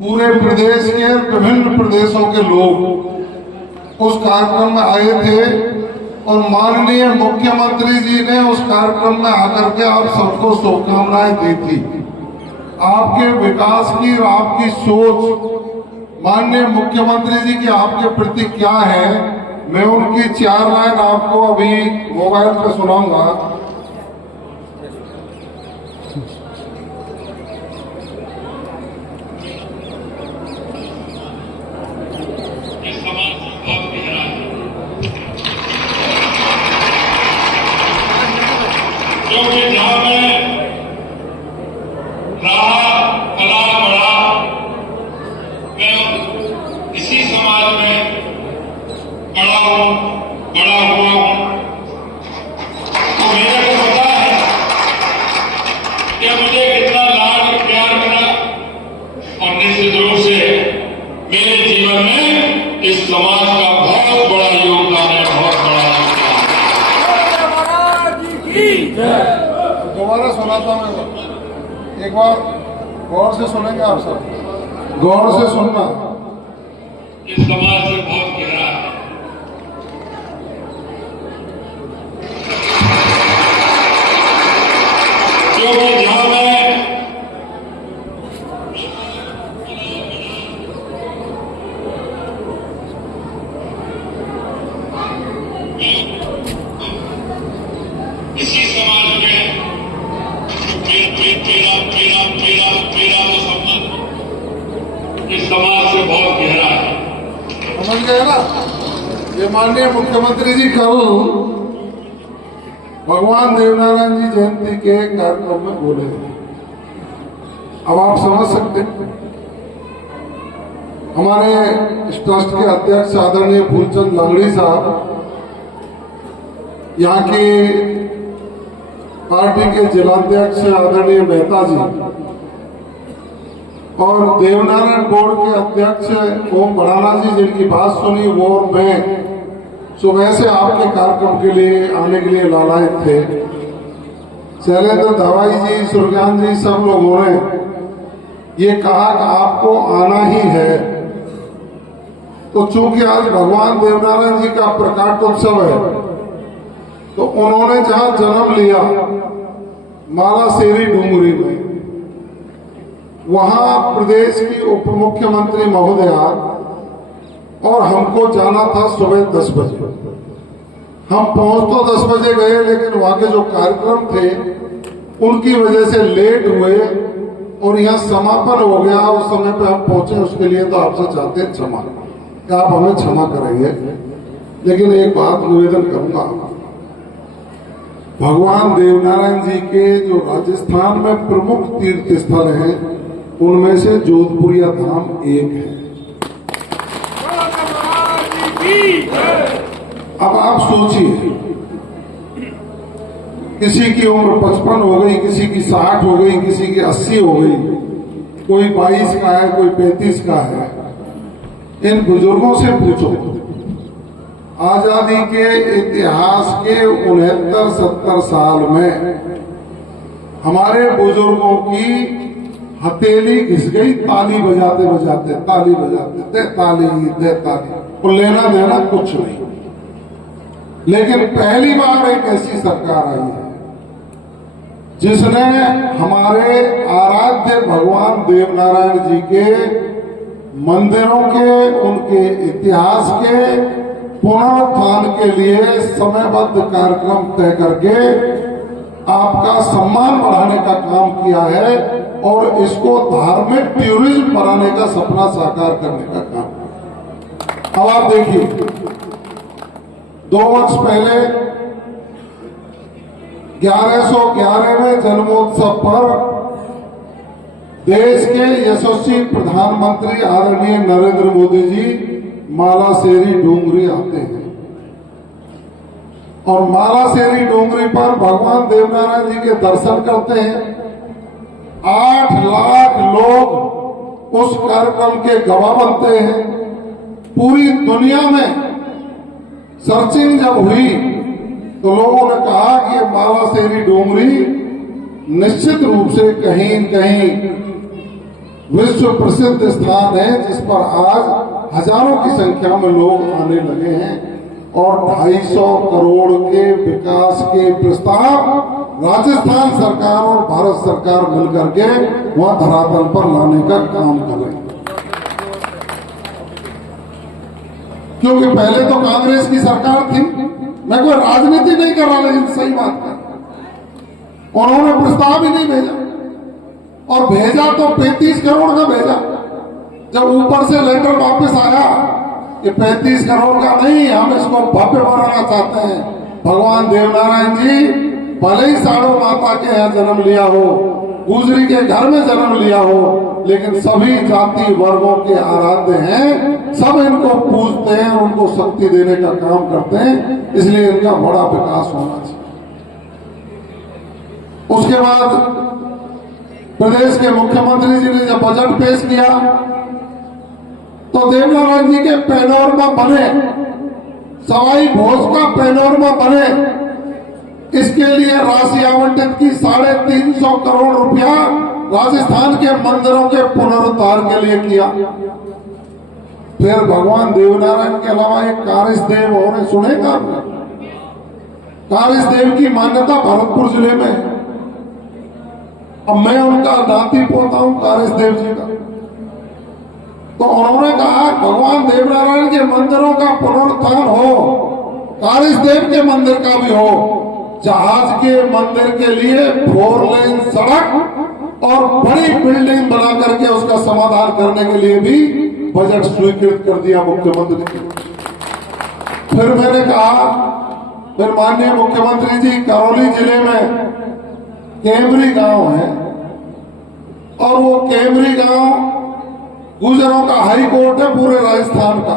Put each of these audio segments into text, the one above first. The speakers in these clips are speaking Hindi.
पूरे प्रदेश के विभिन्न प्रदेशों के लोग उस कार्यक्रम में आए थे और माननीय मुख्यमंत्री जी ने उस कार्यक्रम में आकर के आप सबको शुभकामनाएं दी थी। आपके विकास की और आपकी सोच माननीय मुख्यमंत्री जी की आपके प्रति क्या है, मैं उनकी 4 लाइन आपको अभी मोबाइल पर सुनाऊंगा। क्योंकि जहां मैं रहा पला बढ़ा, मैं इसी समाज में बड़ा हुआ हूं, तो मेरे को पता है कि मुझे कितना लाड प्यार मिला और निश्चित रूप से मेरे जीवन में इस समाज का बहुत बड़ा योगदान है, बहुत बड़ा दोबारा सुनाता हूँ, एक बार गौर से सुनेंगे आप सब, गौर से सुनना। इस समाज से बहुत गहरा है। क्योंकि जहां मैं इसी समाज में मेरा तो संबंध इस समाज से बहुत गहरा है। समझ गए ना? ये माननीय मुख्यमंत्री जी कल भगवान देवनारायण जी जयंती के कार्यक्रम में बोले थे। अब आप समझ सकते हैं, हमारे इस ट्रस्ट के अध्यक्ष आदरणीय फूलचंद लंगड़ी साहब, यहाँ के पार्टी के जिलाध्यक्ष आदरणीय मेहता जी और देवनारायण बोर्ड के अध्यक्ष ओम भड़ाना जी, जिनकी बात सुनी वो और मैं सुबह से आपके कार्यक्रम के लिए आने के लिए लालायित थे। शैलेंद्र दवाई जी, सुरज्ञान जी, सब लोगों ने ये कहा कि आपको आना ही है। तो चूंकि आज भगवान देवनारायण जी का प्रकाशोत्सव है, तो उन्होंने जहां जन्म लिया मालासेरी डूंगरी में, वहां प्रदेश की उप मुख्यमंत्री महोदया और हमको जाना था सुबह 10 बजे। हम पहुंच तो 10 बजे गए, लेकिन वहां के जो कार्यक्रम थे उनकी वजह से लेट हुए और यहाँ समापन हो गया। उस समय पे हम पहुंचे, उसके लिए तो आपसे चाहते हैं क्षमा, कि आप हमें क्षमा करेंगे। लेकिन एक बात निवेदन करूंगा, भगवान देवनारायण जी के जो राजस्थान में प्रमुख तीर्थ स्थल हैं, उनमें से जोधपुरिया धाम एक है। अब आप सोचिए, किसी की उम्र 55 हो गई, किसी की 60 हो गई, किसी की 80 हो गई, कोई 22 का है, कोई 35 का है। इन बुजुर्गों से पूछो, आजादी के इतिहास के 69-70 साल में हमारे बुजुर्गों की हथेली घिस गई ताली बजाते बजाते, ताली बजाते, दे ताली दे ताली, और लेना देना कुछ नहीं। लेकिन पहली बार एक ऐसी सरकार आई है जिसने हमारे आराध्य भगवान देवनारायण जी के मंदिरों के, उनके इतिहास के पुनरुत्थान के लिए समयबद्ध कार्यक्रम तय करके आपका सम्मान बढ़ाने का काम किया है और इसको धार्मिक टूरिज्म बनाने का सपना साकार करने का काम। अब आप देखिए, 2 वर्ष पहले 1111वें जन्मोत्सव पर देश के यशस्वी प्रधानमंत्री आदरणीय नरेंद्र मोदी जी मालासेरी डूंगरी आते हैं और मालासेरी डूंगरी पर भगवान देवनारायण जी के दर्शन करते हैं। 8 लाख लोग उस कार्यक्रम के गवाह बनते हैं। पूरी दुनिया में सर्चिंग जब हुई तो लोगों ने कहा कि ये मालासेरी डूंगरी निश्चित रूप से कहीं न कहीं विश्व प्रसिद्ध स्थान है जिस पर आज हजारों की संख्या में लोग आने लगे हैं और 250 करोड़ के विकास के प्रस्ताव राजस्थान सरकार और भारत सरकार मिलकर के वहां धरातल पर लाने का काम कर रहे हैं। क्योंकि पहले तो कांग्रेस की सरकार थी, मैं कोई राजनीति नहीं कर रहा, लेकिन सही बात कर, उन्होंने प्रस्ताव ही नहीं भेजा और भेजा तो 35 करोड़ का भेजा। जब ऊपर से लेटर वापस आया कि 35 करोड़ का नहीं, हम इसको भव्य बनाना चाहते हैं। भगवान देवनारायण जी भले ही साड़ो माता के यहाँ जन्म लिया हो, गुजरी के घर में जन्म लिया हो, लेकिन सभी जाति वर्गों के आराध्य हैं, सब इनको पूजते हैं, उनको शक्ति देने का काम करते हैं, इसलिए इनका बड़ा विकास होना चाहिए। उसके बाद प्रदेश के मुख्यमंत्री जी ने जब बजट पेश किया तो देवनारायण जी के पैनोरमा बने, सवाई भोज का पैनोरमा बने, इसके लिए राशि आवंटित की 350 करोड़ रुपया राजस्थान के मंदिरों के पुनरुद्धार के लिए किया। फिर भगवान देवनारायण के अलावा एक कारिस देव और सुनेगा, कारिस देव की मान्यता भरतपुर जिले में है। अब मैं उनका नाती पोता हूं कारिस देव जी का, तो उन्होंने कहा भगवान देवनारायण के मंदिरों का पुनरुत्थान हो, कारिस देव के मंदिर का भी हो, जहाज के मंदिर के लिए 4 लेन सड़क और बड़ी बिल्डिंग बना करके उसका समाधान करने के लिए भी बजट स्वीकृत कर दिया मुख्यमंत्री ने। फिर मैंने कहा, फिर माननीय मुख्यमंत्री जी करौली जिले में केमरी गांव है और वो केमरी गांव गुजरों का हाई कोर्ट है पूरे राजस्थान का।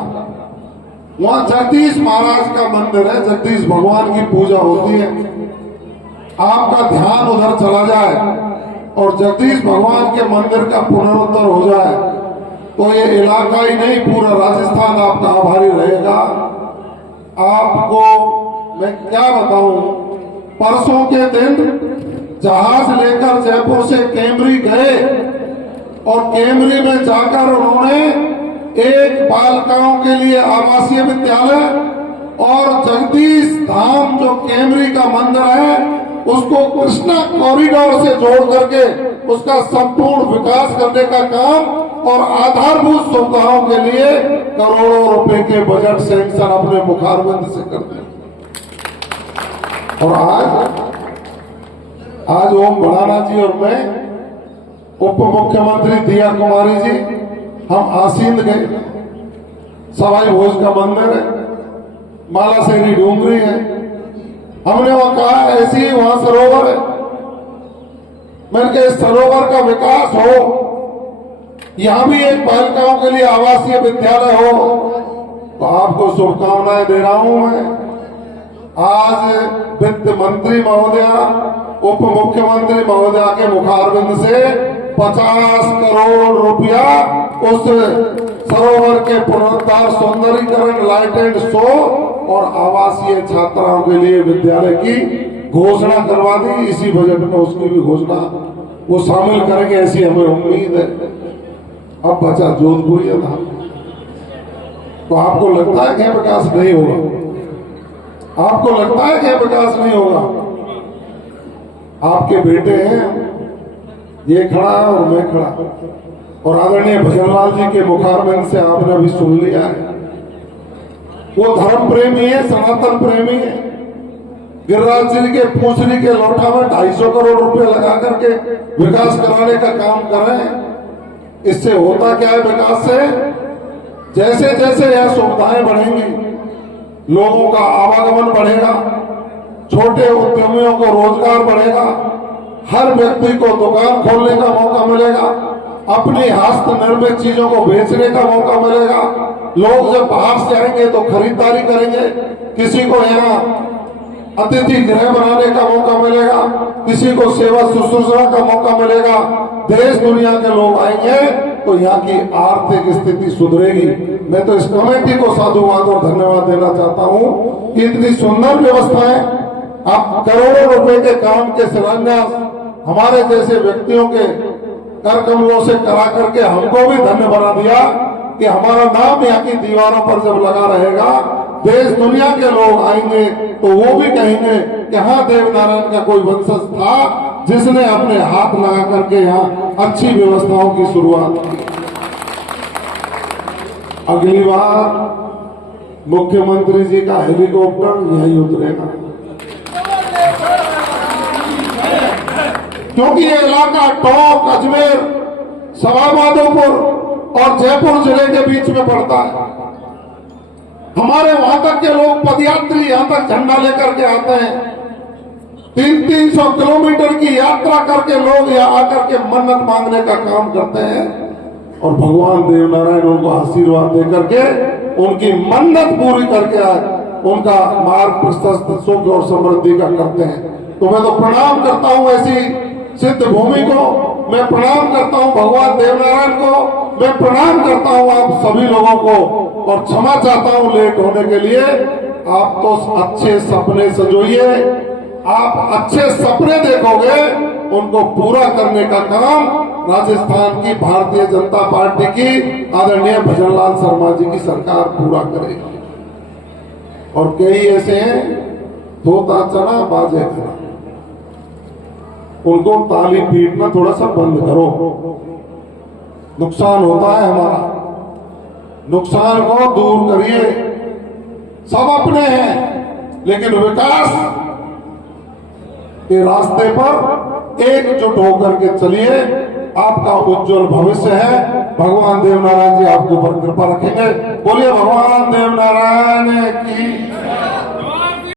वहां जगदीश महाराज का मंदिर है, जगदीश भगवान की पूजा होती है। आपका ध्यान उधर चला जाए और जगदीश भगवान के मंदिर का पुनरुद्धार हो जाए तो ये इलाका ही नहीं पूरा राजस्थान आपका आभारी रहेगा। आपको मैं क्या बताऊं, परसों के दिन जहाज लेकर जयपुर से केमरी गए और केमरी में जाकर उन्होंने एक बालिकाओं के लिए आवासीय विद्यालय और जगदीश धाम जो केमरी का मंदिर है उसको कृष्णा कॉरिडोर से जोड़ करके उसका संपूर्ण विकास करने का काम और आधारभूत सुविधाओं के लिए करोड़ों रुपए के बजट सैंक्शन अपने मुखारबंद से करते हैं। और आज ओम भड़ाना जी और मैं, उप मुख्यमंत्री दिया कुमारी जी, हम आसींद गए। सवाई भोज का मंदिर है, मालाशेरी डूंगरी है, हमने वहां कहा ऐसी ही वहां सरोवर है, मैंने कहा इस सरोवर का विकास हो, यहां भी एक बालिकाओं के लिए आवासीय विद्यालय हो, तो आपको शुभकामनाएं दे रहा हूं मैं। आज वित्त मंत्री महोदया, उप मुख्यमंत्री महोदया के मुखारबिंद से 50 करोड़ रुपया उस सरोवर के पुनरुद्धार, सौंदर्यीकरण, लाइट एंड शो और आवासीय छात्राओं के लिए विद्यालय की घोषणा करवा दी। इसी बजट में उसकी भी घोषणा वो शामिल करेंगे ऐसी हमें उम्मीद है। अब बचा जोधपुर था, तो आपको लगता है कि विकास नहीं होगा? आपको लगता है कि विकास नहीं होगा? आपके बेटे हैं, ये खड़ा है और मैं खड़ा, और आदरणीय भजनलाल जी के मुखारबिंद से आपने अभी सुन लिया है। वो धर्म प्रेमी है, सनातन प्रेमी है। गिरिराज जी के पूछरी के लौटा में 250 करोड़ रुपए लगा करके विकास कराने का काम कर रहे हैं। इससे होता क्या है विकास से? जैसे जैसे यह सुविधाएं बढ़ेंगी, लोगों का आवागमन बढ़ेगा, छोटे उद्यमियों को रोजगार बढ़ेगा, हर व्यक्ति को दुकान खोलने का मौका मिलेगा, अपनी हस्तनिर्मित चीजों को बेचने का मौका मिलेगा। लोग जब बाहर से आएंगे तो खरीदारी करेंगे, किसी को यहाँ अतिथि गृह बनाने का मौका मिलेगा, किसी को सेवा शुश्रूषा का मौका मिलेगा। देश दुनिया के लोग आएंगे तो यहाँ की आर्थिक स्थिति सुधरेगी। मैं तो इस कमेटी को साधुवाद और धन्यवाद देना चाहता हूँ कि इतनी सुंदर व्यवस्थाएं, आप करोड़ों रुपए के काम के शिलान्यास हमारे जैसे व्यक्तियों के कर कमलों से करा करके हमको भी धन्य बना दिया कि हमारा नाम यहाँ की दीवारों पर जब लगा रहेगा, देश दुनिया के लोग आएंगे तो वो भी कहेंगे कि हाँ, देवनारायण का कोई वंशज था जिसने अपने हाथ लगा करके यहाँ अच्छी व्यवस्थाओं की शुरुआत की। अगली बार मुख्यमंत्री जी का हेलीकॉप्टर यही उतरेगा, क्योंकि ये इलाका टोंक, अजमेर, सवाईमाधोपुर और जयपुर जिले के बीच में पड़ता है। हमारे वहां तक के लोग पदयात्री यहां तक झंडा लेकर के आते हैं। 300 किलोमीटर की यात्रा करके लोग यहाँ आकर के मन्नत मांगने का काम करते हैं और भगवान देवनारायण उनको आशीर्वाद दे करके उनकी मन्नत पूरी करके आज उनका मार्ग प्रशस्त सुख और समृद्धि का करते हैं। तो मैं तो प्रणाम करता हूँ ऐसी सिद्ध भूमि को, मैं प्रणाम करता हूँ भगवान देवनारायण को, मैं प्रणाम करता हूँ आप सभी लोगों को और क्षमा चाहता हूँ लेट होने के लिए। आप तो अच्छे सपने सजोइए, आप अच्छे सपने देखोगे, उनको पूरा करने का काम राजस्थान की भारतीय जनता पार्टी की आदरणीय भजनलाल शर्मा जी की सरकार पूरा करेगी। और कई ऐसे हैं धोता चना बाजे खरा, उनको ताली पीटना थोड़ा सा बंद करो, नुकसान होता है हमारा, नुकसान को दूर करिए। सब अपने हैं लेकिन विकास के रास्ते पर एकजुट होकर के चलिए, आपका उज्जवल भविष्य है। भगवान देवनारायण जी आपके ऊपर कृपा रखेंगे। बोलिए भगवान देवनारायण की